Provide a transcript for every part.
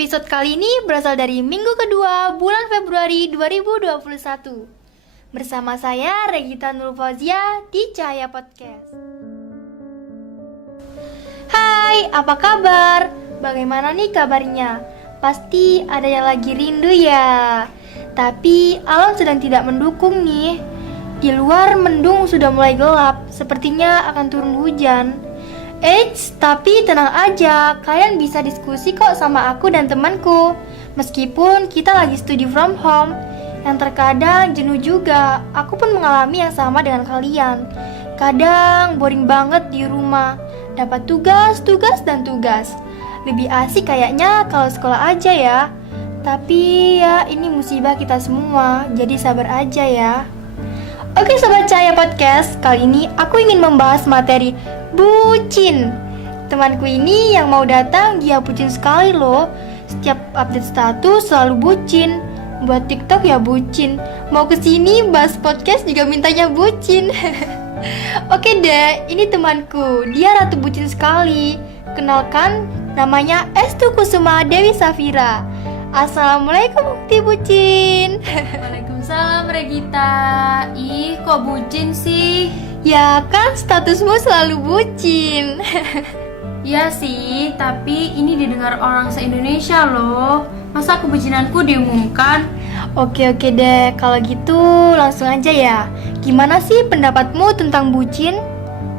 Episode kali ini berasal dari minggu kedua bulan Februari 2021. Bersama saya Regita Nurfauzia di Cahaya Podcast. Hai, apa kabar? Bagaimana nih kabarnya? Pasti ada yang lagi rindu ya. Tapi alam sedang tidak mendukung nih. Di luar mendung sudah mulai gelap, sepertinya akan turun hujan. Eits, tapi tenang aja, kalian bisa diskusi kok sama aku dan temanku. Meskipun kita lagi studi from home, yang terkadang jenuh juga. Aku pun mengalami yang sama dengan kalian. Kadang boring banget di rumah, dapat tugas, dan tugas. Lebih asik kayaknya kalau sekolah aja ya. Tapi ya ini musibah kita semua, jadi sabar aja ya. Oke Sobat Cahaya Podcast, kali ini aku ingin membahas materi bucin. Temanku ini yang mau datang dia bucin sekali loh. Setiap update status selalu bucin. Buat TikTok ya bucin. Mau kesini bahas podcast juga mintanya bucin. Oke deh, ini temanku. Dia ratu bucin sekali. Kenalkan, namanya Estu Kusuma Dewi Safira. Assalamualaikum Bukti Bucin. Waalaikumsalam Regita. Ih, kok bucin sih? Ya kan statusmu selalu bucin. Iya sih, tapi ini didengar orang se-Indonesia loh. Masa kebucinanku diumumkan? Oke deh, kalau gitu langsung aja ya. Gimana sih pendapatmu tentang bucin?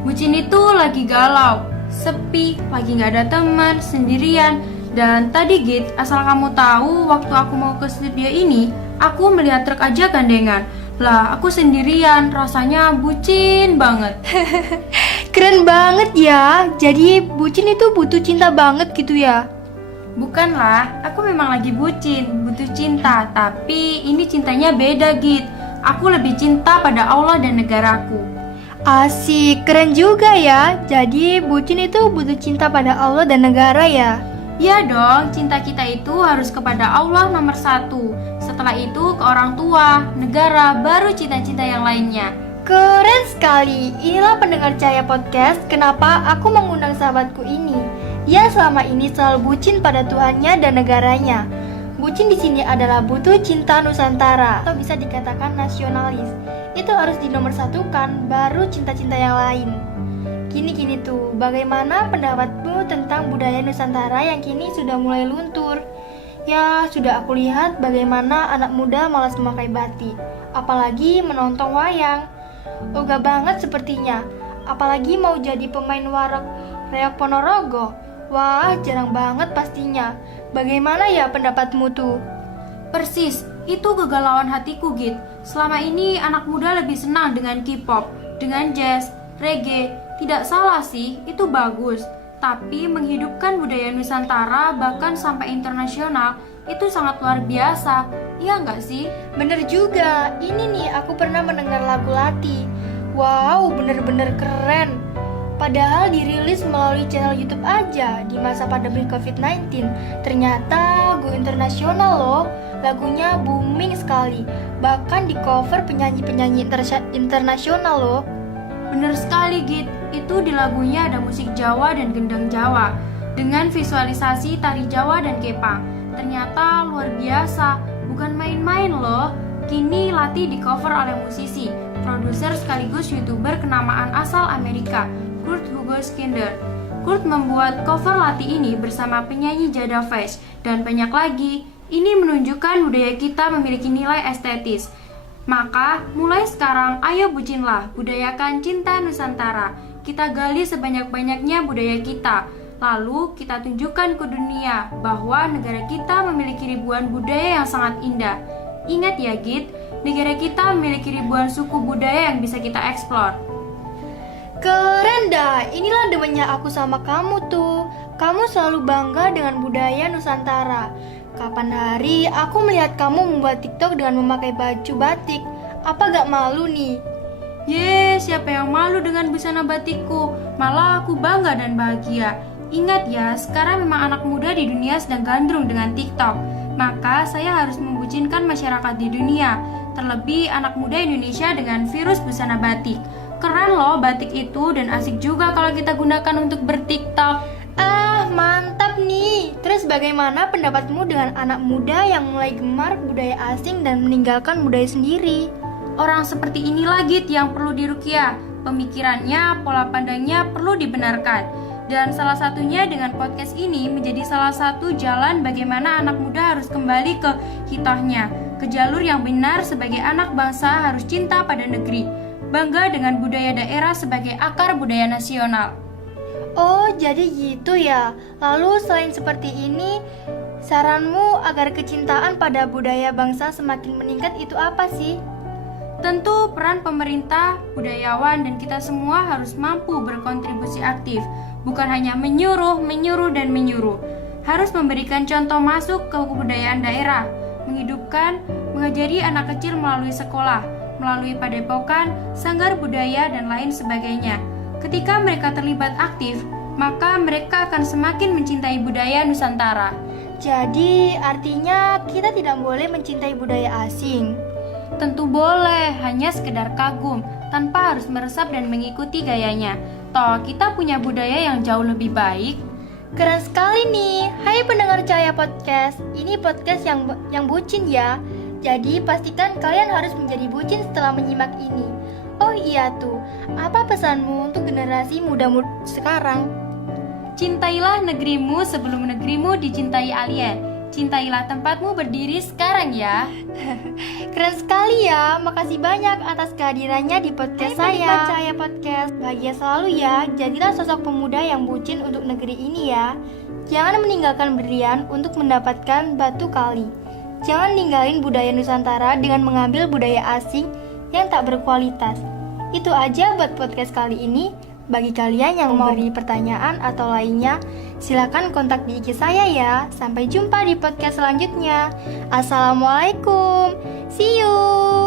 Bucin itu lagi galau, sepi, lagi gak ada teman, sendirian. Dan tadi Git, asal kamu tahu, waktu aku mau ke studio ini, aku melihat truk aja gandengan. Lah, aku sendirian, rasanya bucin banget. Keren banget ya. Jadi bucin itu butuh cinta banget gitu ya? Bukanlah, aku memang lagi bucin, butuh cinta. Tapi ini cintanya beda Git. Aku lebih cinta pada Allah dan negaraku. Asik, keren juga ya. Jadi bucin itu butuh cinta pada Allah dan negara ya? Ya dong, cinta kita itu harus kepada Allah nomor 1. Setelah itu ke orang tua, negara, baru cinta-cinta yang lainnya. Keren sekali. Inilah pendengar Cahaya Podcast. Kenapa aku mengundang sahabatku ini? Dia selama ini selalu bucin pada Tuhannya dan negaranya. Bucin di sini adalah butuh cinta Nusantara atau bisa dikatakan nasionalis. Itu harus dinomorsatukan, baru cinta-cinta yang lain. Gini tuh, bagaimana pendapatmu tentang budaya Nusantara yang kini sudah mulai luntur? Ya, sudah aku lihat bagaimana anak muda malas memakai batik, apalagi menonton wayang. Ogah banget sepertinya, apalagi mau jadi pemain warok reok Ponorogo. Wah, jarang banget pastinya. Bagaimana ya pendapatmu tuh? Persis, itu kegalauan hatiku Git. Selama ini anak muda lebih senang dengan K-pop, dengan jazz, reggae. Tidak salah sih, itu bagus. Tapi menghidupkan budaya Nusantara bahkan sampai internasional itu sangat luar biasa. Iya nggak sih? Bener juga, ini nih aku pernah mendengar lagu Lati. Wow, bener-bener keren. Padahal dirilis melalui channel YouTube aja di masa pandemi COVID-19. Ternyata go internasional loh. Lagunya booming sekali. Bahkan di cover penyanyi-penyanyi internasional loh. Bener sekali Git, itu di lagunya ada musik Jawa dan gendang Jawa dengan visualisasi tari Jawa dan kepang. Ternyata luar biasa, bukan main-main loh. Kini Lati di cover oleh musisi, produser sekaligus YouTuber kenamaan asal Amerika, Kurt Hugo Skinder. Kurt membuat cover Lati ini bersama penyanyi Jada Face dan banyak lagi. Ini menunjukkan budaya kita memiliki nilai estetis. Maka, mulai sekarang, ayo bucinlah, budayakan cinta Nusantara. Kita gali sebanyak-banyaknya budaya kita. Lalu, kita tunjukkan ke dunia bahwa negara kita memiliki ribuan budaya yang sangat indah. Ingat ya Git, negara kita memiliki ribuan suku budaya yang bisa kita eksplor. Keren dah, inilah demennya aku sama kamu tuh. Kamu selalu bangga dengan budaya Nusantara. Kapan hari aku melihat kamu membuat TikTok dengan memakai baju batik. Apa gak malu nih? Siapa yang malu dengan busana batikku? Malah aku bangga dan bahagia. Ingat ya, sekarang memang anak muda di dunia sedang gandrung dengan TikTok. Maka saya harus membucinkan masyarakat di dunia. Terlebih anak muda Indonesia dengan virus busana batik. Keren loh batik itu dan asik juga kalau kita gunakan untuk bertiktok. Ah, mantap nih. Terus bagaimana pendapatmu dengan anak muda yang mulai gemar budaya asing dan meninggalkan budaya sendiri? Orang seperti inilah Git yang perlu diruqyah. Pemikirannya, pola pandangnya perlu dibenarkan. Dan salah satunya dengan podcast ini menjadi salah satu jalan bagaimana anak muda harus kembali ke hitohnya, ke jalur yang benar. Sebagai anak bangsa harus cinta pada negeri, bangga dengan budaya daerah sebagai akar budaya nasional. Oh, jadi gitu ya. Lalu selain seperti ini, saranmu agar kecintaan pada budaya bangsa semakin meningkat itu apa sih? Tentu peran pemerintah, budayawan, dan kita semua harus mampu berkontribusi aktif. Bukan hanya menyuruh, dan menyuruh. Harus memberikan contoh masuk ke kebudayaan daerah, menghidupkan, mengajari anak kecil melalui sekolah, melalui padepokan, sanggar budaya, dan lain sebagainya. Ketika mereka terlibat aktif, maka mereka akan semakin mencintai budaya Nusantara. Jadi artinya kita tidak boleh mencintai budaya asing. Tentu boleh, hanya sekedar kagum, tanpa harus meresap dan mengikuti gayanya. Toh kita punya budaya yang jauh lebih baik. Keren sekali nih. Hai pendengar Cahaya Podcast. Ini podcast yang bucin ya. Jadi pastikan kalian harus menjadi bucin setelah menyimak ini. Oh iya tuh, apa pesanmu untuk generasi muda sekarang? Cintailah negerimu sebelum negerimu dicintai alien. Cintailah tempatmu berdiri sekarang ya. Keren sekali ya. Makasih banyak atas kehadirannya di podcast saya. Cahaya Podcast. Bahagia selalu ya. Jadilah sosok pemuda yang bucin untuk negeri ini ya. Jangan meninggalkan berlian untuk mendapatkan batu kali. Jangan ninggalin budaya Nusantara dengan mengambil budaya asing yang tak berkualitas. Itu aja buat podcast kali ini. Bagi kalian yang mau beri pertanyaan atau lainnya, silakan kontak di IG saya ya. Sampai jumpa di podcast selanjutnya. Assalamualaikum. See you.